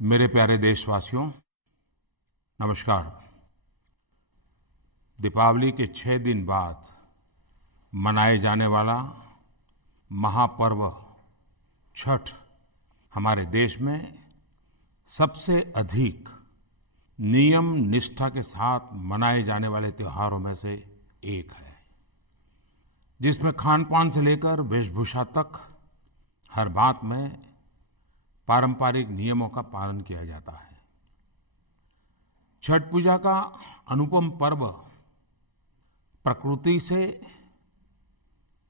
मेरे प्यारे देशवासियों, नमस्कार। दीपावली के 6 दिन बाद मनाए जाने वाला महापर्व छठ हमारे देश में सबसे अधिक नियम निष्ठा के साथ मनाए जाने वाले त्योहारों में से एक है, जिसमें खानपान से लेकर वेशभूषा तक हर बात में पारंपरिक नियमों का पालन किया जाता है। छठ पूजा का अनुपम पर्व प्रकृति से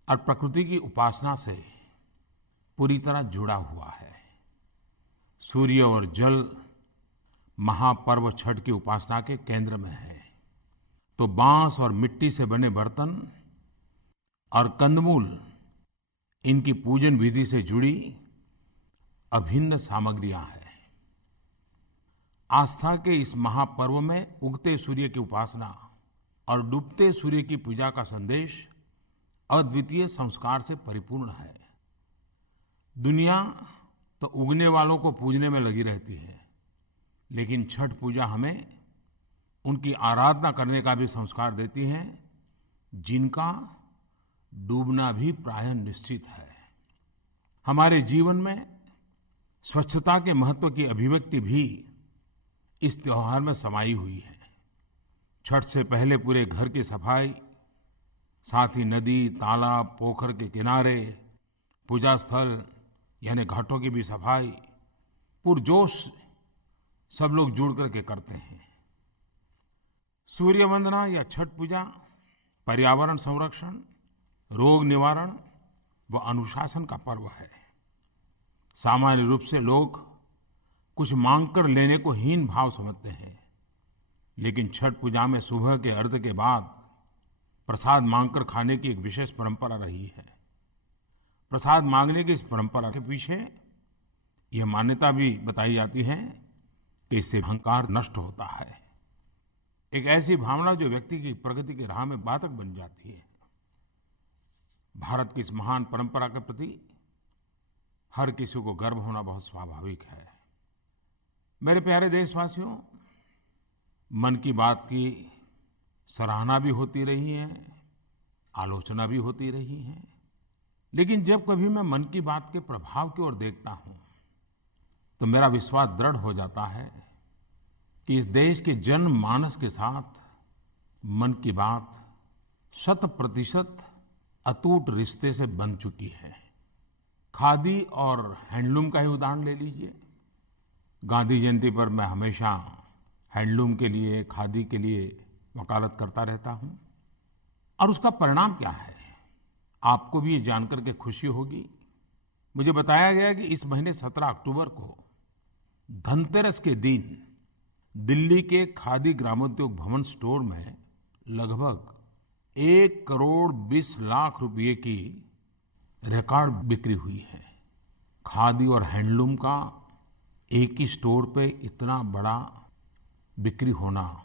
और प्रकृति की उपासना से पूरी तरह जुड़ा हुआ है। सूर्य और जल महापर्व छठ की उपासना के केंद्र में है, तो बांस और मिट्टी से बने बर्तन और कंदमूल इनकी पूजन विधि से जुड़ी अभिन्न सामग्रियां हैं। आस्था के इस महापर्व में उगते सूर्य की उपासना और डूबते सूर्य की पूजा का संदेश अद्वितीय संस्कार से परिपूर्ण है। दुनिया तो उगने वालों को पूजने में लगी रहती है, लेकिन छठ पूजा हमें उनकी आराधना करने का भी संस्कार देती है, जिनका डूबना भी प्रायः निश्चित है। हमारे जीवन में स्वच्छता के महत्व की अभिव्यक्ति भी इस त्योहार में समाई हुई है। छठ से पहले पूरे घर की सफाई, साथ ही नदी, तालाब, पोखर के किनारे, पूजा स्थल यानी घाटों की भी सफाई पुरजोश सब लोग जुड़ करके करते हैं। सूर्य वंदना या छठ पूजा पर्यावरण संरक्षण, रोग निवारण व अनुशासन का पर्व है। सामान्य रूप से लोग कुछ मांगकर लेने को हीन भाव समझते हैं, लेकिन छठ पूजा में सुबह के अर्घ्य के बाद प्रसाद मांगकर खाने की एक विशेष परंपरा रही है। प्रसाद मांगने की इस परंपरा के पीछे यह मान्यता भी बताई जाती है कि इससे अहंकार नष्ट होता है, एक ऐसी भावना जो व्यक्ति की प्रगति की राह में बाधक बन जाती है। भारत की इस महान परंपरा के प्रति हर किसी को गर्व होना बहुत स्वाभाविक है। मेरे प्यारे देशवासियों, मन की बात की सराहना भी होती रही है, आलोचना भी होती रही है, लेकिन जब कभी मैं मन की बात के प्रभाव की ओर देखता हूं, तो मेरा विश्वास दृढ़ हो जाता है कि इस देश के जनमानस के साथ मन की बात 100% अटूट रिश्ते से बन चुकी है। खादी और हैंडलूम का ही उदाहरण ले लीजिए। गांधी जयंती पर मैं हमेशा हैंडलूम के लिए, खादी के लिए वकालत करता रहता हूं, और उसका परिणाम क्या है आपको भी ये जानकर के खुशी होगी। मुझे बताया गया कि इस महीने 17 अक्टूबर को धनतेरस के दिन दिल्ली के खादी ग्रामोद्योग भवन स्टोर में लगभग 1,20,00,000 रुपये की रिकॉर्ड बिक्री हुई है। खादी और हैंडलूम का एक ही स्टोर पे इतना बड़ा बिक्री होना,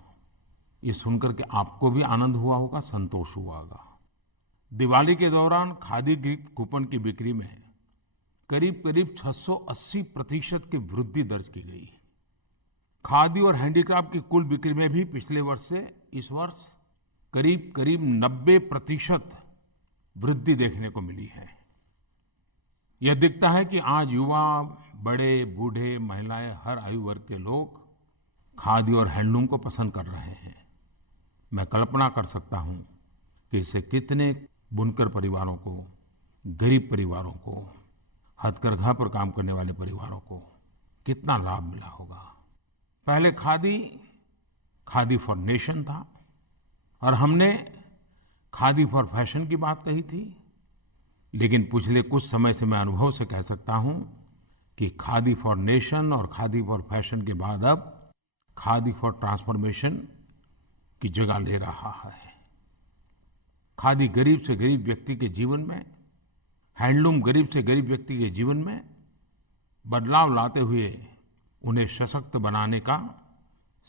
ये सुनकर के आपको भी आनंद हुआ होगा, संतोष हुआ होगा। दिवाली के दौरान खादी गिफ्ट कूपन की बिक्री में करीब 680% की वृद्धि दर्ज की गई। खादी और हैंडीक्राफ्ट की कुल बिक्री में भी पिछले वर्ष से इस वर्ष करीब 90% वृद्धि देखने को मिली है। यह दिखता है कि आज युवा, बड़े, बूढ़े, महिलाएं, हर आयु वर्ग के लोग खादी और हैंडलूम को पसंद कर रहे हैं। मैं कल्पना कर सकता हूं कि इससे कितने बुनकर परिवारों को, गरीब परिवारों को, हथकरघा पर काम करने वाले परिवारों को कितना लाभ मिला होगा। पहले खादी फॉर नेशन था, और हमने खादी फॉर फैशन की बात कही थी, लेकिन पिछले कुछ समय से मैं अनुभव से कह सकता हूं कि खादी फॉर नेशन और खादी फॉर फैशन के बाद अब खादी फॉर ट्रांसफॉर्मेशन की जगह ले रहा है। खादी गरीब से गरीब व्यक्ति के जीवन में, हैंडलूम गरीब से गरीब व्यक्ति के जीवन में बदलाव लाते हुए उन्हें सशक्त बनाने का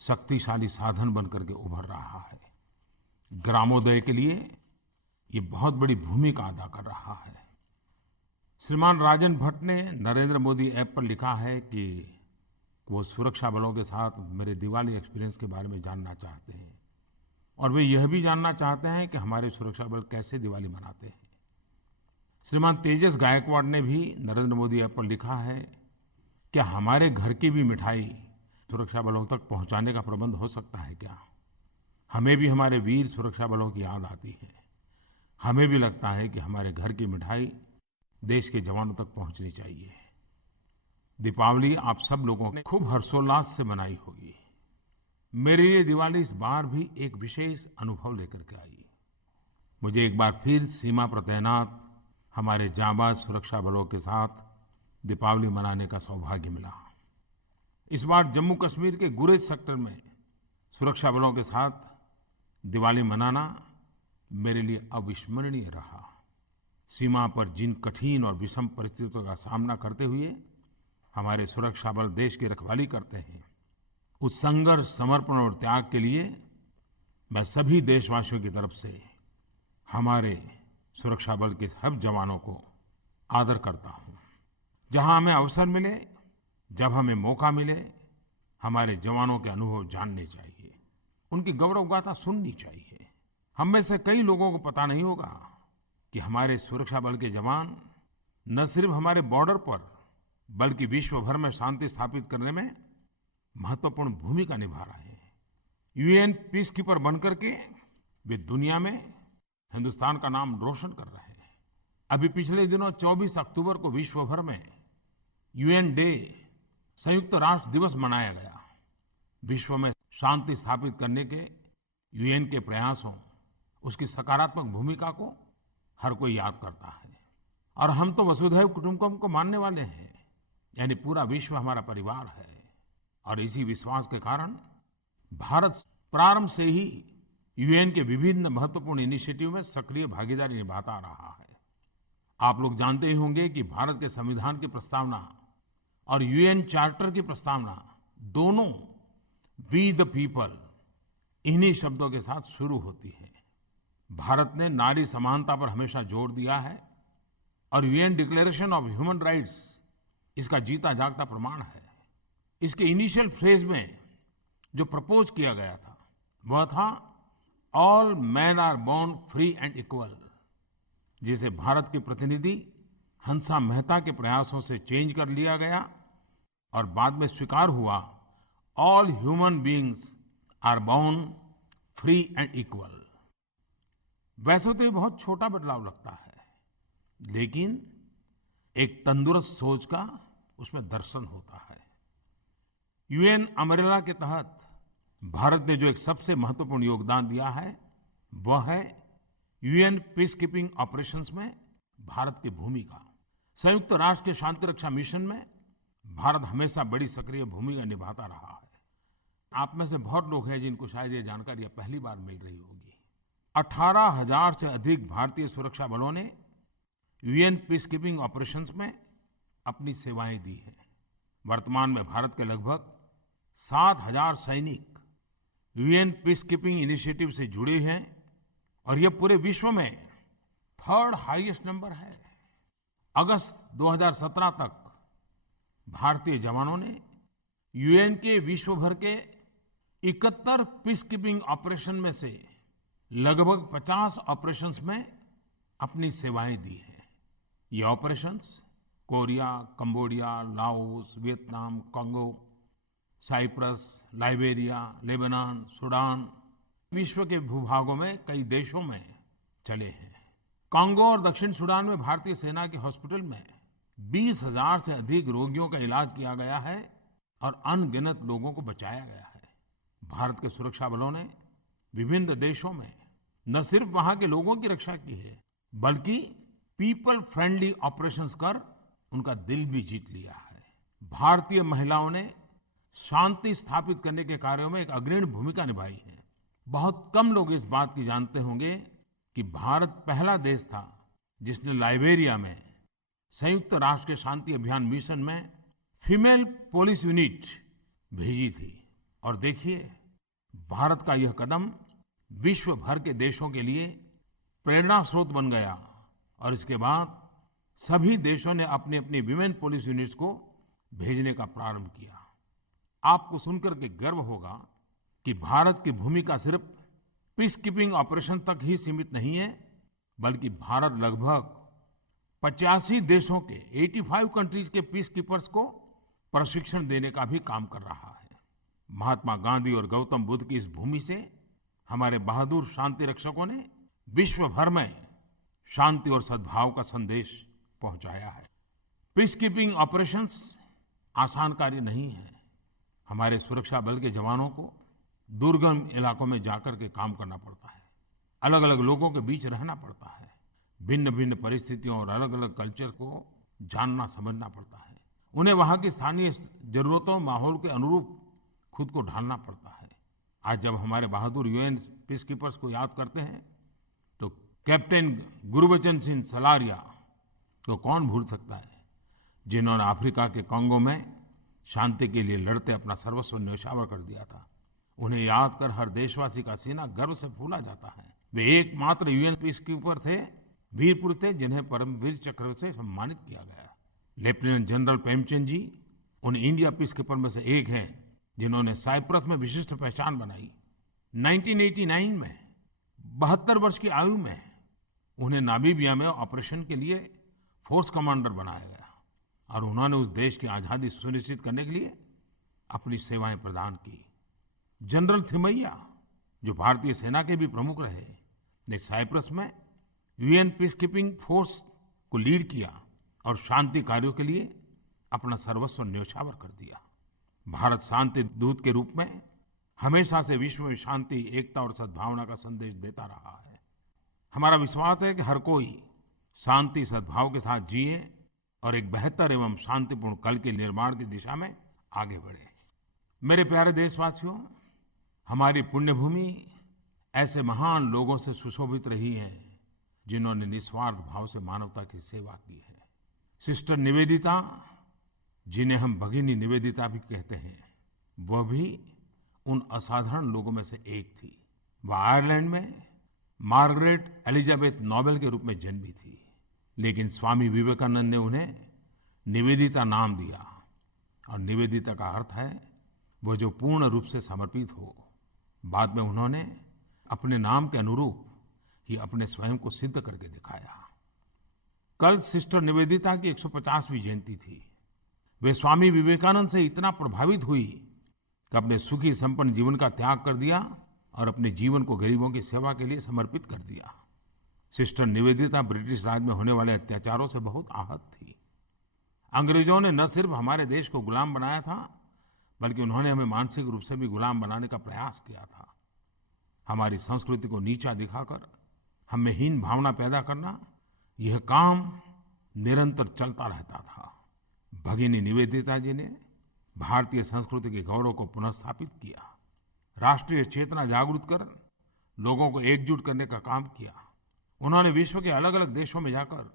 शक्तिशाली साधन बनकर के उभर रहा है। ग्रामोदय के लिए ये बहुत बड़ी भूमिका अदा कर रहा है। श्रीमान राजन भट्ट ने नरेंद्र मोदी ऐप पर लिखा है कि वो सुरक्षा बलों के साथ मेरे दिवाली एक्सपीरियंस के बारे में जानना चाहते हैं और वे यह भी जानना चाहते हैं कि हमारे सुरक्षा बल कैसे दिवाली मनाते हैं। श्रीमान तेजस गायकवाड़ ने भी नरेंद्र मोदी ऐप पर लिखा है, क्या हमारे घर की भी मिठाई सुरक्षा बलों तक पहुंचाने का प्रबंध हो सकता है क्या? हमें भी हमारे वीर सुरक्षा बलों की याद आती है। हमें भी लगता है कि हमारे घर की मिठाई देश के जवानों तक पहुंचनी चाहिए। दीपावली आप सब लोगों ने खूब हर्षोल्लास से मनाई होगी। मेरे लिए दिवाली इस बार भी एक विशेष अनुभव लेकर के आई। मुझे एक बार फिर सीमा पर तैनात हमारे जांबाज सुरक्षा बलों के साथ दीपावली मनाने का सौभाग्य मिला। इस बार जम्मू कश्मीर के गुरेज सेक्टर में सुरक्षा बलों के साथ दिवाली मनाना मेरे लिए अविस्मरणीय रहा। सीमा पर जिन कठिन और विषम परिस्थितियों का सामना करते हुए हमारे सुरक्षा बल देश की रखवाली करते हैं, उस संघर्ष, समर्पण और त्याग के लिए मैं सभी देशवासियों की तरफ से हमारे सुरक्षा बल के सब जवानों को आदर करता हूं। जहां हमें अवसर मिले, जब हमें मौका मिले, हमारे जवानों के अनुभव जानने चाहिए, उनकी गौरव गाथा सुननी चाहिए। हम में से कई लोगों को पता नहीं होगा कि हमारे सुरक्षा बल के जवान न सिर्फ हमारे बॉर्डर पर बल्कि विश्व भर में शांति स्थापित करने में महत्वपूर्ण भूमिका निभा रहे हैं। यूएन पीस कीपर बनकर के वे दुनिया में हिंदुस्तान का नाम रोशन कर रहे हैं। अभी पिछले दिनों 24 अक्टूबर को विश्व भर में यूएन डे, संयुक्त राष्ट्र दिवस मनाया गया। विश्व में शांति स्थापित करने के यूएन के प्रयासों, उसकी सकारात्मक भूमिका को हर कोई याद करता है। और हम तो वसुधैव कुटुंबकम को मानने वाले हैं, यानी पूरा विश्व हमारा परिवार है। और इसी विश्वास के कारण भारत प्रारंभ से ही यूएन के विभिन्न महत्वपूर्ण इनिशिएटिव में सक्रिय भागीदारी निभाता रहा है। आप लोग जानते ही होंगे कि भारत के संविधान की प्रस्तावना और यूएन चार्टर की प्रस्तावना दोनों वी द पीपल इन्हीं शब्दों के साथ शुरू होती है। भारत ने नारी समानता पर हमेशा जोर दिया है और UN declaration of human rights इसका जीता जागता प्रमाण है। इसके इनिशियल फेज में जो प्रपोज किया गया था वह था all man are born free and equal, जिसे भारत के प्रतिनिधि हंसा मेहता के प्रयासों से चेंज कर लिया गया और बाद में स्वीकार हुआ all human beings are born free and equal. वैसे तो ये बहुत छोटा बदलाव लगता है, लेकिन एक तंदुरुस्त सोच का उसमें दर्शन होता है। यूएन अम्ब्रेला के तहत भारत ने जो एक सबसे महत्वपूर्ण योगदान दिया है वह है यूएन पीस कीपिंग ऑपरेशंस में भारत की भूमिका। संयुक्त राष्ट्र के शांति रक्षा मिशन में भारत हमेशा बड़ी सक्रिय भूमिका निभाता रहा है। आप में से बहुत लोग हैं जिनको शायद ये जानकारी पहली बार मिल रही होगी। 18,000 से अधिक भारतीय सुरक्षा बलों ने यूएन पीस कीपिंग ऑपरेशंस में अपनी सेवाएं दी हैं। वर्तमान में भारत के लगभग 7,000 सैनिक यूएन पीस कीपिंग इनिशिएटिव से जुड़े हैं और ये पूरे विश्व में थर्ड हाईएस्ट नंबर है। अगस्त 2017 तक भारतीय जवानों ने यूएन के विश्व भर के 71 पीस कीपिंग ऑपरेशन में से लगभग 50 ऑपरेशंस में अपनी सेवाएं दी हैं। ये operations Korea, Cambodia, Laos, Vietnam, Congo, Cyprus, Liberia, Lebanon, Sudan, विश्व के भूभागों में कई देशों में चले हैं। कांगो और दक्षिण सूडान में भारतीय सेना के हॉस्पिटल में 20,000 से अधिक रोगियों का इलाज किया गया है और अनगिनत लोगों को बचाया गया है। भारत के सुरक्षा बलों ने विभिन्न देशों में न सिर्फ वहां के लोगों की रक्षा की है, बल्कि पीपल फ्रेंडली ऑपरेशंस कर उनका दिल भी जीत लिया है। भारतीय महिलाओं ने शांति स्थापित करने के कार्यों में एक अग्रणी भूमिका निभाई है। बहुत कम लोग इस बात की जानते होंगे कि भारत पहला देश था जिसने लाइबेरिया में संयुक्त राष्ट्र के शांति अभियान मिशन में फीमेल पुलिस यूनिट भेजी थी। और देखिए, भारत का यह कदम विश्व भर के देशों के लिए प्रेरणा स्रोत बन गया और इसके बाद सभी देशों ने अपनी अपनी विमेन पुलिस यूनिट्स को भेजने का प्रारंभ किया। आपको सुनकर के गर्व होगा कि भारत की भूमिका सिर्फ पीस कीपिंग ऑपरेशन तक ही सीमित नहीं है, बल्कि भारत लगभग 85 देशों के 85 कंट्रीज के पीस कीपर्स को प्रशिक्षण देने का भी काम कर रहा है। महात्मा गांधी और गौतम बुद्ध की इस भूमि से हमारे बहादुर शांति रक्षकों ने विश्व भर में शांति और सद्भाव का संदेश पहुंचाया है। पीस कीपिंग ऑपरेशंस आसान कार्य नहीं है। हमारे सुरक्षा बल के जवानों को दुर्गम इलाकों में जाकर के काम करना पड़ता है, अलग अलग लोगों के बीच रहना पड़ता है, भिन्न भिन्न परिस्थितियों और अलग अलग कल्चर को जानना समझना पड़ता है, उन्हें वहाँ की स्थानीय जरूरतों माहौल के अनुरूप खुद को ढालना पड़ता है। आज जब हमारे बहादुर यूएन पीस कीपर्स को याद करते हैं तो कैप्टन गुरबचन सिंह सलारिया को कौन भूल सकता है, जिन्होंने अफ्रीका के कांगो में शांति के लिए लड़ते अपना सर्वस्व न्यौछावर कर दिया था। उन्हें याद कर हर देशवासी का सीना गर्व से फूला जाता है। वे एकमात्र यूएन पीस कीपर थे, वीर पुरुष थे, जिन्हें परमवीर चक्र से सम्मानित किया गया। लेफ्टिनेंट जनरल प्रेमचंद जी उन इंडिया पीस कीपर में से एक हैं जिन्होंने साइप्रस में विशिष्ट पहचान बनाई। 1989 में 72 वर्ष की आयु में उन्हें नामीबिया में ऑपरेशन के लिए फोर्स कमांडर बनाया गया और उन्होंने उस देश की आजादी सुनिश्चित करने के लिए अपनी सेवाएं प्रदान की। जनरल थिमैया जो भारतीय सेना के भी प्रमुख रहे, ने साइप्रस में यूएन पीस कीपिंग फोर्स को लीड किया और शांति कार्यों के लिए अपना सर्वस्व न्यौछावर कर दिया। भारत शांति दूत के रूप में हमेशा से विश्व में शांति, एकता और सद्भावना का संदेश देता रहा है। हमारा विश्वास है कि हर कोई शांति सद्भाव के साथ जिए और एक बेहतर एवं शांतिपूर्ण कल के निर्माण की दिशा में आगे बढ़े। मेरे प्यारे देशवासियों, हमारी पुण्यभूमि ऐसे महान लोगों से सुशोभित रही है जिन्होंने निस्वार्थ भाव से मानवता की सेवा की है। सिस्टर निवेदिता, जिन्हें हम भगिनी निवेदिता भी कहते हैं, वह भी उन असाधारण लोगों में से एक थी। वह आयरलैंड में मार्गरेट एलिजाबेथ नोबेल के रूप में जन्मी थी, लेकिन स्वामी विवेकानंद ने उन्हें निवेदिता नाम दिया और निवेदिता का अर्थ है वो जो पूर्ण रूप से समर्पित हो। बाद में उन्होंने अपने नाम के अनुरूप ही अपने स्वयं को सिद्ध करके दिखाया। कल सिस्टर निवेदिता की 150वीं जयंती थी। वे स्वामी विवेकानंद से इतना प्रभावित हुई कि अपने सुखी संपन्न जीवन का त्याग कर दिया और अपने जीवन को गरीबों की सेवा के लिए समर्पित कर दिया। सिस्टर निवेदिता ब्रिटिश राज में होने वाले अत्याचारों से बहुत आहत थी। अंग्रेजों ने न सिर्फ हमारे देश को गुलाम बनाया था, बल्कि उन्होंने हमें मानसिक रूप से भी गुलाम बनाने का प्रयास किया था। हमारी संस्कृति को नीचा दिखाकर हमें हीन भावना पैदा करना, यह काम निरंतर चलता रहता था। भगिनी निवेदिता जी ने भारतीय संस्कृति के गौरव को पुनः स्थापित किया, राष्ट्रीय चेतना जागृत कर लोगों को एकजुट करने का काम किया। उन्होंने विश्व के अलग अलग देशों में जाकर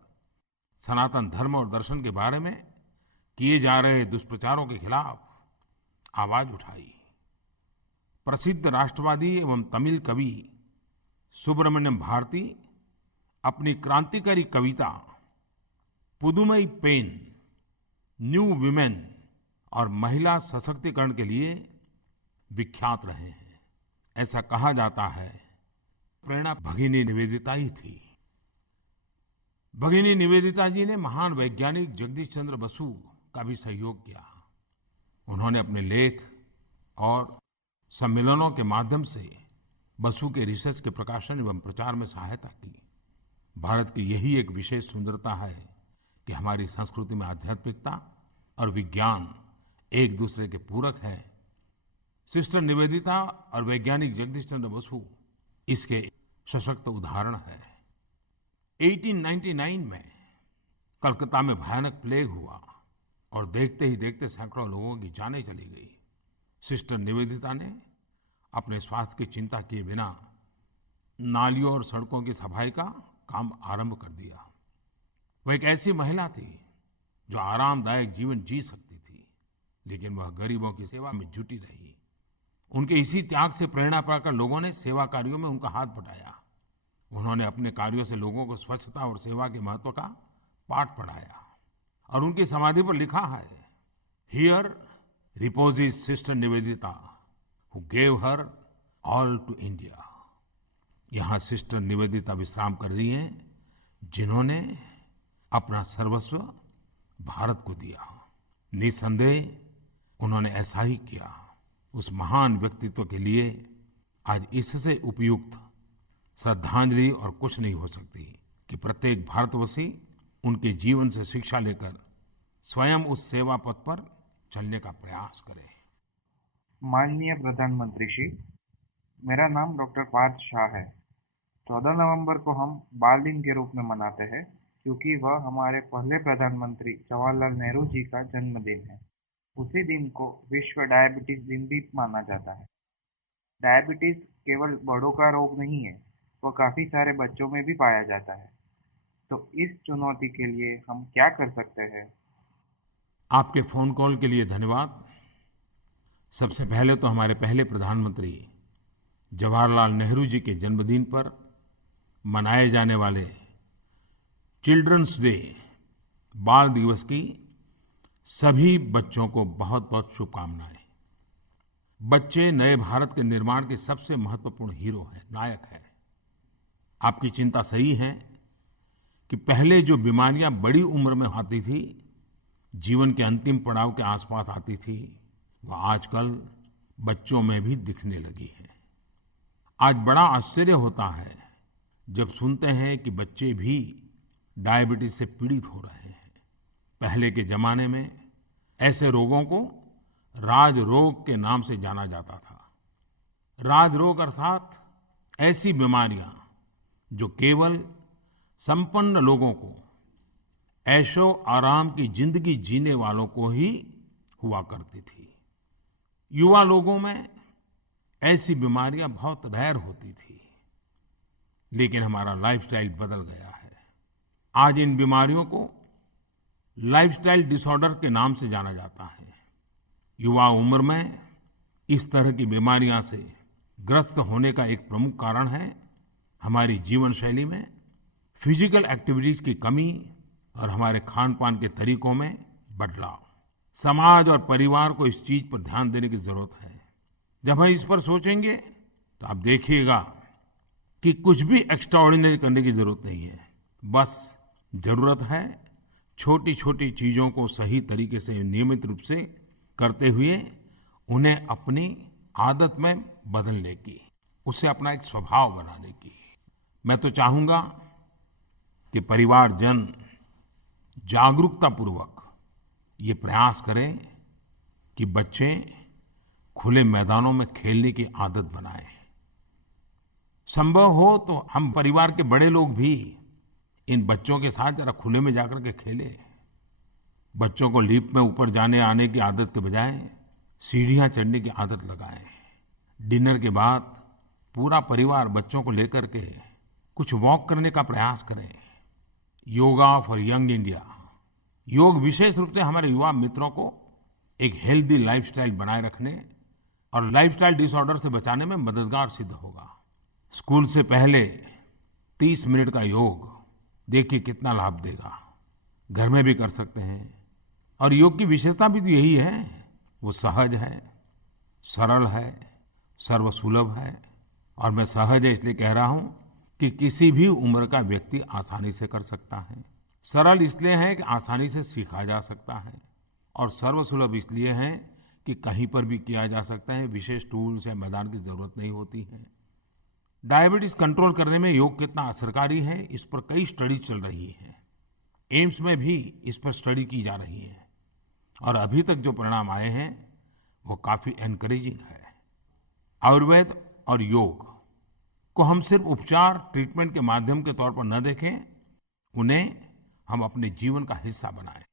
सनातन धर्म और दर्शन के बारे में किए जा रहे दुष्प्रचारों के खिलाफ आवाज उठाई। प्रसिद्ध राष्ट्रवादी एवं तमिल कवि सुब्रमण्यम भारती अपनी क्रांतिकारी कविता पुदुमई पेन, न्यू विमेन और महिला सशक्तिकरण के लिए विख्यात रहे हैं। ऐसा कहा जाता है प्रेरणा भगिनी निवेदिता ही थी। भगिनी निवेदिता जी ने महान वैज्ञानिक जगदीश चंद्र बसु का भी सहयोग किया। उन्होंने अपने लेख और सम्मेलनों के माध्यम से बसु के रिसर्च के प्रकाशन एवं प्रचार में सहायता की। भारत की यही एक विशेष सुंदरता है कि हमारी संस्कृति में आध्यात्मिकता और विज्ञान एक दूसरे के पूरक हैं। सिस्टर निवेदिता और वैज्ञानिक जगदीश चंद्र बसु इसके सशक्त उदाहरण है। 1899 में कलकत्ता में भयानक प्लेग हुआ और देखते ही देखते सैकड़ों लोगों की जानें चली गई। सिस्टर निवेदिता ने अपने स्वास्थ्य की चिंता किए बिना नालियों और सड़कों की सफाई का काम आरंभ कर दिया। वह एक ऐसी महिला थी जो आरामदायक जीवन जी सकती थी, लेकिन वह गरीबों की सेवा में जुटी रही। उनके इसी त्याग से प्रेरणा पाकर लोगों ने सेवा कार्यों में उनका हाथ बटाया। उन्होंने अपने कार्यों से लोगों को स्वच्छता और सेवा के महत्व का पाठ पढ़ाया और उनकी समाधि पर लिखा है, here Ripo's sister Nivedita, who gave her all to India. यहाँ सिस्टर निवेदिता विश्राम कर रही हैं, जिन्होंने अपना सर्वस्व भारत को दिया। निसंदेह उन्होंने ऐसा ही किया। उस महान व्यक्तित्व के लिए आज इससे उपयुक्त श्रद्धांजलि और कुछ नहीं हो सकती कि प्रत्येक भारतवासी उनके जीवन से शिक्षा लेकर स्वयं उस सेवा पथ पर चलने का प्रयास करे। माननीय प्रधानमंत्री श्री, मेरा नाम डॉक्टर पार्थ शाह है। 14 नवंबर को हम बाल दिन के रूप में मनाते हैं क्योंकि वह हमारे पहले प्रधानमंत्री जवाहरलाल नेहरू जी का जन्मदिन है। उसी दिन को विश्व डायबिटीज दिन भी माना जाता है। डायबिटीज केवल बड़ों का रोग नहीं है, वह काफ़ी सारे बच्चों में भी पाया जाता है। तो इस चुनौती के लिए हम क्या कर सकते हैं? आपके फोन कॉल के लिए धन्यवाद। सबसे पहले तो हमारे पहले प्रधानमंत्री जवाहरलाल नेहरू जी के जन्मदिन पर मनाए जाने वाले चिल्ड्रंस डे, बाल दिवस की सभी बच्चों को बहुत बहुत शुभकामनाएं। बच्चे नए भारत के निर्माण के सबसे महत्वपूर्ण हीरो हैं, नायक हैं। आपकी चिंता सही है कि पहले जो बीमारियां बड़ी उम्र में आती थी, जीवन के अंतिम पड़ाव के आसपास आती थी, वह आजकल बच्चों में भी दिखने लगी है। आज बड़ा आश्चर्य होता है जब सुनते हैं कि बच्चे भी डायबिटीज से पीड़ित हो रहे हैं। पहले के जमाने में ऐसे रोगों को राज रोग के नाम से जाना जाता था। राज रोग अर्थात ऐसी बीमारियां जो केवल संपन्न लोगों को, ऐशो आराम की जिंदगी जीने वालों को ही हुआ करती थी। युवा लोगों में ऐसी बीमारियां बहुत रेयर होती थी। लेकिन हमारा लाइफस्टाइल बदल गया है। आज इन बीमारियों को लाइफस्टाइल डिसऑर्डर के नाम से जाना जाता है। युवा उम्र में इस तरह की बीमारियां से ग्रस्त होने का एक प्रमुख कारण है हमारी जीवन शैली में फिजिकल एक्टिविटीज की कमी और हमारे खान पान के तरीकों में बदलाव। समाज और परिवार को इस चीज पर ध्यान देने की जरूरत है। जब हम इस पर सोचेंगे तो आप देखिएगा कि कुछ भी एक्स्ट्राऑर्डिनरी करने की जरूरत नहीं है। बस जरूरत है छोटी छोटी चीजों को सही तरीके से नियमित रूप से करते हुए उन्हें अपनी आदत में बदलने की, उसे अपना एक स्वभाव बनाने की। मैं तो चाहूंगा कि परिवारजन जागरूकता पूर्वक ये प्रयास करें कि बच्चे खुले मैदानों में खेलने की आदत बनाएं। संभव हो तो हम परिवार के बड़े लोग भी इन बच्चों के साथ जरा खुले में जाकर के खेलें। बच्चों को लिफ्ट में ऊपर जाने आने की आदत के बजाय सीढ़ियां चढ़ने की आदत लगाएं। डिनर के बाद पूरा परिवार बच्चों को लेकर के कुछ वॉक करने का प्रयास करें। योगा फॉर यंग इंडिया, योग विशेष रूप से हमारे युवा मित्रों को एक हेल्दी लाइफस्टाइल बनाए रखने और लाइफस्टाइल डिसऑर्डर से बचाने में मददगार सिद्ध होगा। स्कूल से पहले 30 मिनट का योग देखिए कितना लाभ देगा। घर में भी कर सकते हैं। और योग की विशेषता भी तो यही है, वो सहज है, सरल है, सर्वसुलभ है। और मैं सहज है इसलिए कह रहा हूं कि किसी भी उम्र का व्यक्ति आसानी से कर सकता है। सरल इसलिए है कि आसानी से सीखा जा सकता है। और सर्वसुलभ इसलिए है कि कहीं पर भी किया जा सकता है। विशेष टूल्स या मैदान की जरूरत नहीं होती है। डायबिटीज कंट्रोल करने में योग कितना असरकारी है, इस पर कई स्टडीज चल रही हैं। एम्स में भी इस पर स्टडी की जा रही है और अभी तक जो परिणाम आए हैं वो काफी एनकरेजिंग है। आयुर्वेद और योग को हम सिर्फ उपचार, ट्रीटमेंट के माध्यम के तौर पर न देखें, उन्हें हम अपने जीवन का हिस्सा बनाएं।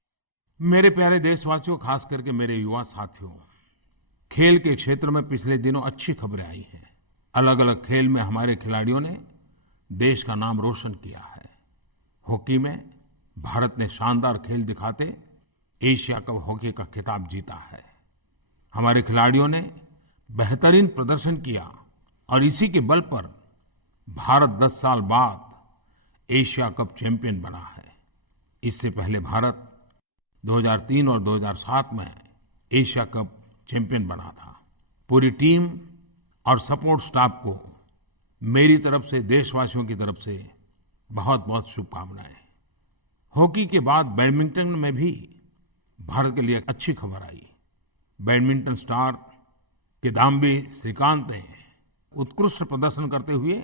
मेरे प्यारे देशवासियों, खास करके मेरे युवा साथियों, खेल के क्षेत्र में पिछले दिनों अच्छी खबरें आई हैं। अलग अलग खेल में हमारे खिलाड़ियों ने देश का नाम रोशन किया है। हॉकी में भारत ने शानदार खेल दिखाते एशिया कप हॉकी का खिताब जीता है। हमारे खिलाड़ियों ने बेहतरीन प्रदर्शन किया और इसी के बल पर भारत 10 साल बाद एशिया कप चैंपियन बना है। इससे पहले भारत 2003 और 2007 में एशिया कप चैंपियन बना था। पूरी टीम और सपोर्ट स्टाफ को मेरी तरफ से, देशवासियों की तरफ से बहुत बहुत शुभकामनाएं। हॉकी के बाद बैडमिंटन में भी भारत के लिए अच्छी खबर आई। बैडमिंटन स्टार किदाम्बी श्रीकांत ने उत्कृष्ट प्रदर्शन करते हुए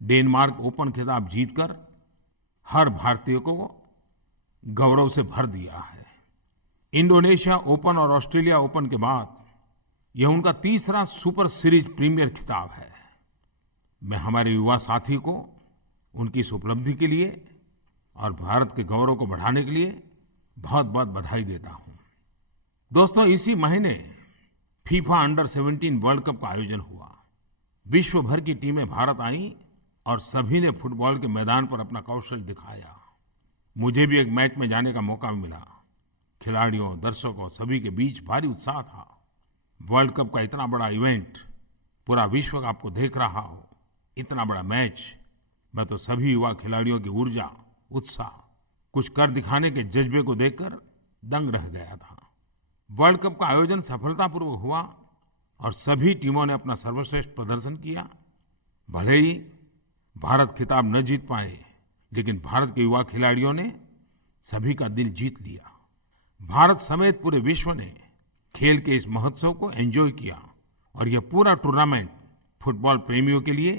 डेनमार्क ओपन खिताब जीतकर हर भारतीय को गौरव से भर दिया है। इंडोनेशिया ओपन और ऑस्ट्रेलिया ओपन के बाद यह उनका तीसरा सुपर सीरीज प्रीमियर खिताब है। मैं हमारे युवा साथी को उनकी इस उपलब्धि के लिए और भारत के गौरव को बढ़ाने के लिए बहुत बहुत बधाई देता हूं। दोस्तों, इसी महीने फीफा अंडर 17 वर्ल्ड कप का आयोजन हुआ। विश्व भर की टीमें भारत आईं और सभी ने फुटबॉल के मैदान पर अपना कौशल दिखाया। मुझे भी एक मैच में जाने का मौका मिला। खिलाड़ियों, दर्शकों सभी के बीच भारी उत्साह था। वर्ल्ड कप का इतना बड़ा इवेंट, पूरा विश्व आपको देख रहा हो, इतना बड़ा मैच, मैं तो सभी युवा खिलाड़ियों की ऊर्जा, उत्साह, कुछ कर दिखाने के जज्बे को देखकर दंग रह गया था। वर्ल्ड कप का आयोजन सफलतापूर्वक हुआ और सभी टीमों ने अपना सर्वश्रेष्ठ प्रदर्शन किया। भले ही भारत खिताब न जीत पाए, लेकिन भारत के युवा खिलाड़ियों ने सभी का दिल जीत लिया। भारत समेत पूरे विश्व ने खेल के इस महोत्सव को एंजॉय किया और यह पूरा टूर्नामेंट फुटबॉल प्रेमियों के लिए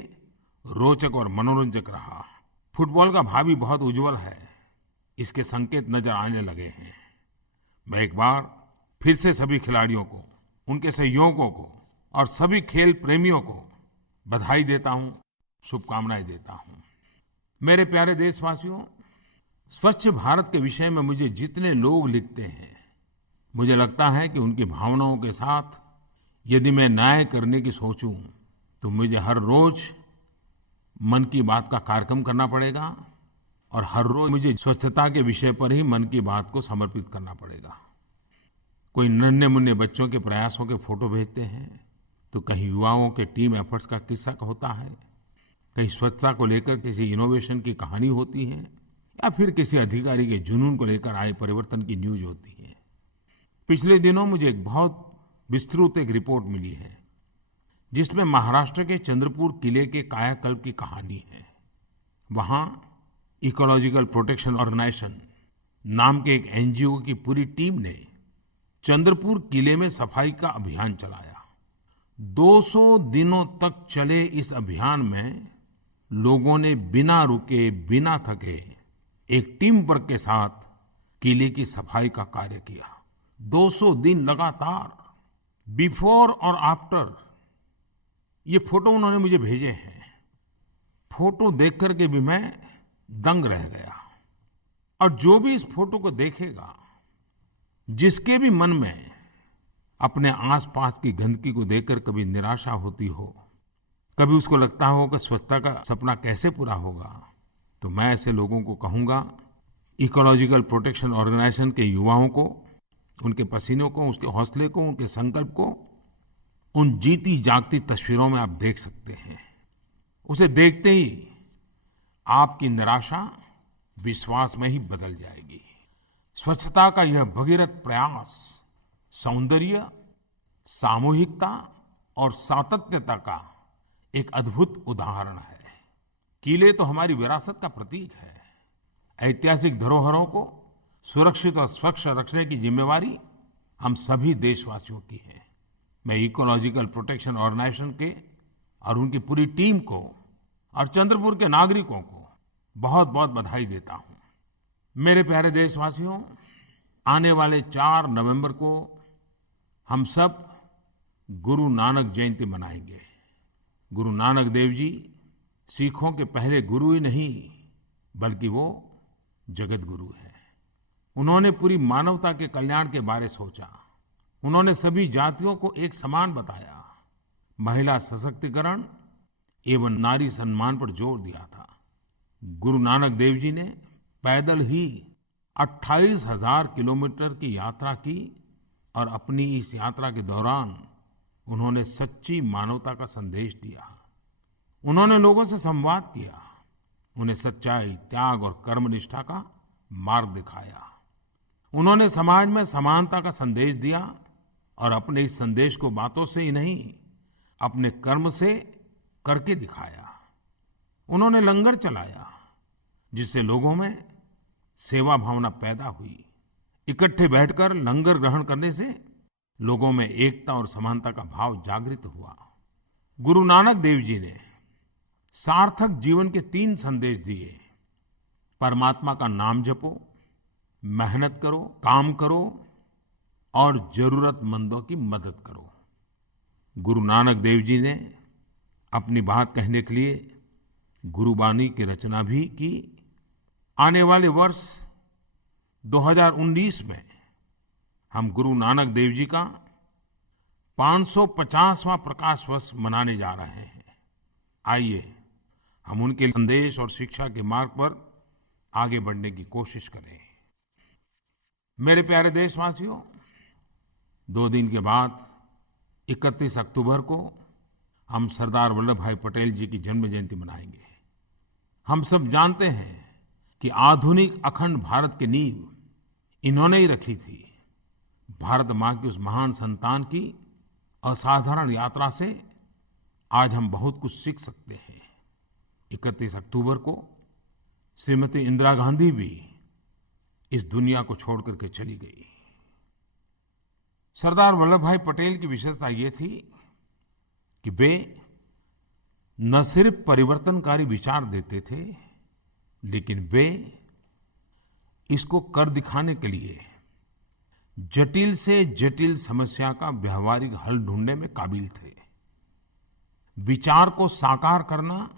रोचक और मनोरंजक रहा। फुटबॉल का भावी बहुत उज्जवल है, इसके संकेत नजर आने लगे हैं। मैं एक बार फिर से सभी खिलाड़ियों को, उनके सहयोगियों को और सभी खेल प्रेमियों को बधाई देता हूं, शुभकामनाएं देता हूं। मेरे प्यारे देशवासियों, स्वच्छ भारत के विषय में मुझे जितने लोग लिखते हैं, मुझे लगता है कि उनकी भावनाओं के साथ यदि मैं न्याय करने की सोचूं तो मुझे हर रोज मन की बात का कार्यक्रम करना पड़ेगा और हर रोज मुझे स्वच्छता के विषय पर ही मन की बात को समर्पित करना पड़ेगा। कोई नन्हे मुन्ने बच्चों के प्रयासों के फोटो भेजते हैं, तो कहीं युवाओं के टीम एफर्ट्स का किस्सा होता है, कहीं स्वच्छता को लेकर किसी इनोवेशन की कहानी होती है, या फिर किसी अधिकारी के जुनून को लेकर आए परिवर्तन की न्यूज होती है। पिछले दिनों मुझे एक बहुत विस्तृत एक रिपोर्ट मिली है, जिसमें महाराष्ट्र के चंद्रपुर किले के कायाकल्प की कहानी है। वहां इकोलॉजिकल प्रोटेक्शन ऑर्गेनाइजेशन नाम के एक एनजीओ की पूरी टीम ने चंद्रपुर किले में सफाई का अभियान चलाया। 200 दिनों तक चले इस अभियान में लोगों ने बिना रुके, बिना थके, एक टीम वर्क के साथ किले की सफाई का कार्य किया। 200 दिन लगातार। बिफोर और आफ्टर ये फोटो उन्होंने मुझे भेजे हैं। फोटो देख करके भी मैं दंग रह गया। और जो भी इस फोटो को देखेगा, जिसके भी मन में अपने आसपास की गंदगी को देखकर कभी निराशा होती हो, कभी उसको लगता हो कि स्वच्छता का सपना कैसे पूरा होगा, तो मैं ऐसे लोगों को कहूंगा, इकोलॉजिकल प्रोटेक्शन ऑर्गेनाइजेशन के युवाओं को, उनके पसीनों को, उसके हौसले को, उनके संकल्प को उन जीती जागती तस्वीरों में आप देख सकते हैं। उसे देखते ही आपकी निराशा विश्वास में ही बदल जाएगी। स्वच्छता का यह भगीरथ प्रयास सौंदर्य, सामूहिकता और सातत्यता का एक अद्भुत उदाहरण है। किले तो हमारी विरासत का प्रतीक है। ऐतिहासिक धरोहरों को सुरक्षित और स्वच्छ रखने की जिम्मेवारी हम सभी देशवासियों की है। मैं इकोलॉजिकल प्रोटेक्शन ऑर्गेनाइजेशन के और उनकी पूरी टीम को और चंद्रपुर के नागरिकों को बहुत बहुत बधाई देता हूं। मेरे प्यारे देशवासियों, आने वाले 4 नवंबर को हम सब गुरु नानक जयंती मनाएंगे। गुरु नानक देव जी सिखों के पहले गुरु ही नहीं, बल्कि वो जगत गुरु है। उन्होंने पूरी मानवता के कल्याण के बारे सोचा। उन्होंने सभी जातियों को एक समान बताया। महिला सशक्तिकरण एवं नारी सम्मान पर जोर दिया था। गुरु नानक देव जी ने पैदल ही 28,000 किलोमीटर की यात्रा की और अपनी इस यात्रा के दौरान उन्होंने सच्ची मानवता का संदेश दिया। उन्होंने लोगों से संवाद किया, उन्हें सच्चाई, त्याग और कर्मनिष्ठा का मार्ग दिखाया। उन्होंने समाज में समानता का संदेश दिया और अपने इस संदेश को बातों से ही नहीं, अपने कर्म से करके दिखाया। उन्होंने लंगर चलाया, जिससे लोगों में सेवा भावना पैदा हुई। इकट्ठे बैठकर लंगर ग्रहण करने से लोगों में एकता और समानता का भाव जागृत हुआ। गुरु नानक देव जी ने सार्थक जीवन के 3 संदेश दिए। परमात्मा का नाम जपो, मेहनत करो, काम करो और जरूरतमंदों की मदद करो। गुरु नानक देव जी ने अपनी बात कहने के लिए गुरुबानी की रचना भी की। आने वाले वर्ष 2019 में हम गुरु नानक देव जी का 550वां प्रकाश वर्ष मनाने जा रहे हैं। आइए हम उनके संदेश और शिक्षा के मार्ग पर आगे बढ़ने की कोशिश करें। मेरे प्यारे देशवासियों, 2 दिन के बाद 31 अक्टूबर को हम सरदार वल्लभ भाई पटेल जी की जन्म जयंती मनाएंगे। हम सब जानते हैं कि आधुनिक अखंड भारत की नींव इन्होंने ही रखी थी। भारत माँ की उस महान संतान की असाधारण यात्रा से आज हम बहुत कुछ सीख सकते हैं। 31 अक्टूबर को श्रीमती इंदिरा गांधी भी इस दुनिया को छोड़ करके चली गई। सरदार वल्लभ भाई पटेल की विशेषता ये थी कि वे न सिर्फ परिवर्तनकारी विचार देते थे, लेकिन वे इसको कर दिखाने के लिए जटिल से जटिल समस्या का व्यावहारिक हल ढूंढने में काबिल थे। विचार को साकार करना,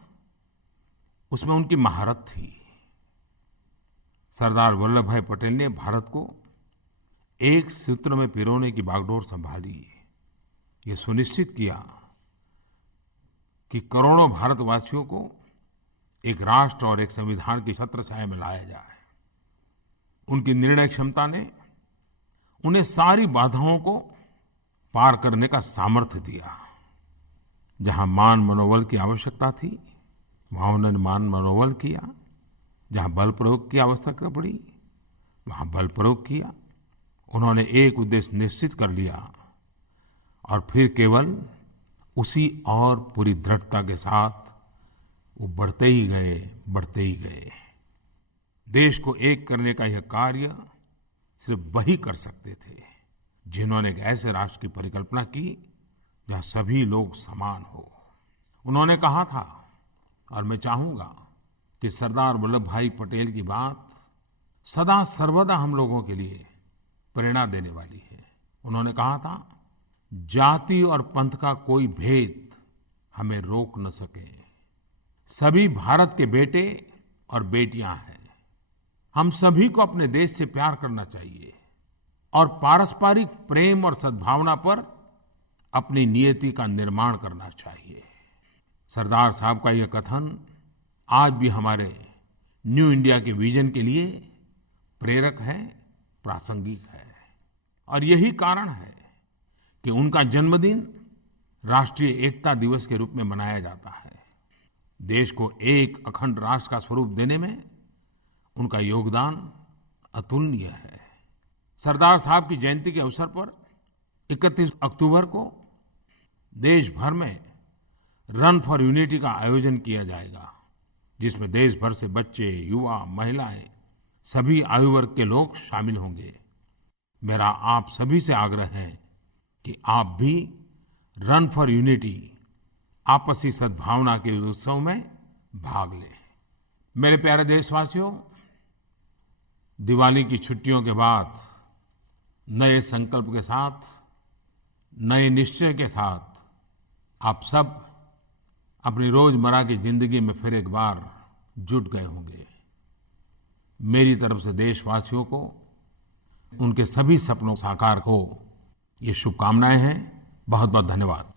उसमें उनकी महारत थी। सरदार वल्लभ भाई पटेल ने भारत को एक सूत्र में पिरोने की बागडोर संभाली। ये सुनिश्चित किया कि करोड़ों भारतवासियों को एक राष्ट्र और एक संविधान की छत्रछाया में लाया जाए। उनकी निर्णय क्षमता ने उन्हें सारी बाधाओं को पार करने का सामर्थ्य दिया। जहां मान मनोबल की आवश्यकता थी, वहां उन्होंने मान मनोबल किया। जहां बल प्रयोग की आवश्यकता पड़ी, वहां बल प्रयोग किया। उन्होंने एक उद्देश्य निश्चित कर लिया और फिर केवल उसी और पूरी दृढ़ता के साथ वो बढ़ते ही गए, बढ़ते ही गए। देश को एक करने का यह कार्य सिर्फ वही कर सकते थे जिन्होंने एक ऐसे राष्ट्र की परिकल्पना की जहां सभी लोग समान हो। उन्होंने कहा था, और मैं चाहूंगा कि सरदार वल्लभ भाई पटेल की बात सदा सर्वदा हम लोगों के लिए प्रेरणा देने वाली है। उन्होंने कहा था, जाति और पंथ का कोई भेद हमें रोक न सके। सभी भारत के बेटे और बेटियां हैं। हम सभी को अपने देश से प्यार करना चाहिए और पारस्परिक प्रेम और सद्भावना पर अपनी नियति का निर्माण करना चाहिए। सरदार साहब का यह कथन आज भी हमारे न्यू इंडिया के विजन के लिए प्रेरक है, प्रासंगिक है। और यही कारण है कि उनका जन्मदिन राष्ट्रीय एकता दिवस के रूप में मनाया जाता है। देश को एक अखंड राष्ट्र का स्वरूप देने में उनका योगदान अतुलनीय है। सरदार साहब की जयंती के अवसर पर 31 अक्टूबर को देश भर में रन फॉर यूनिटी का आयोजन किया जाएगा, जिसमें देश भर से बच्चे, युवा, महिलाएं, सभी आयु वर्ग के लोग शामिल होंगे। मेरा आप सभी से आग्रह है कि आप भी रन फॉर यूनिटी, आपसी सद्भावना के उत्सव में भाग लें। मेरे प्यारे देशवासियों, दिवाली की छुट्टियों के बाद नए संकल्प के साथ, नए निश्चय के साथ आप सब अपनी रोजमर्रा की जिंदगी में फिर एक बार जुट गए होंगे। मेरी तरफ से देशवासियों को उनके सभी सपनों साकार हो, ये शुभकामनाएं हैं। बहुत बहुत धन्यवाद।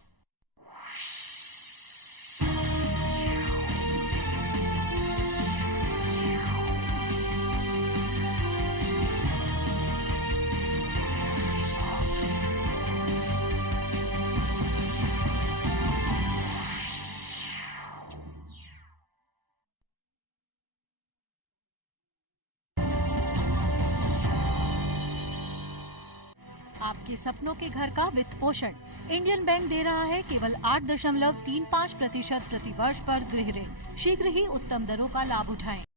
आपके सपनों के घर का वित्त पोषण इंडियन बैंक दे रहा है केवल 8.35% प्रति वर्ष पर गृह ऋण। शीघ्र ही उत्तम दरों का लाभ उठाएं।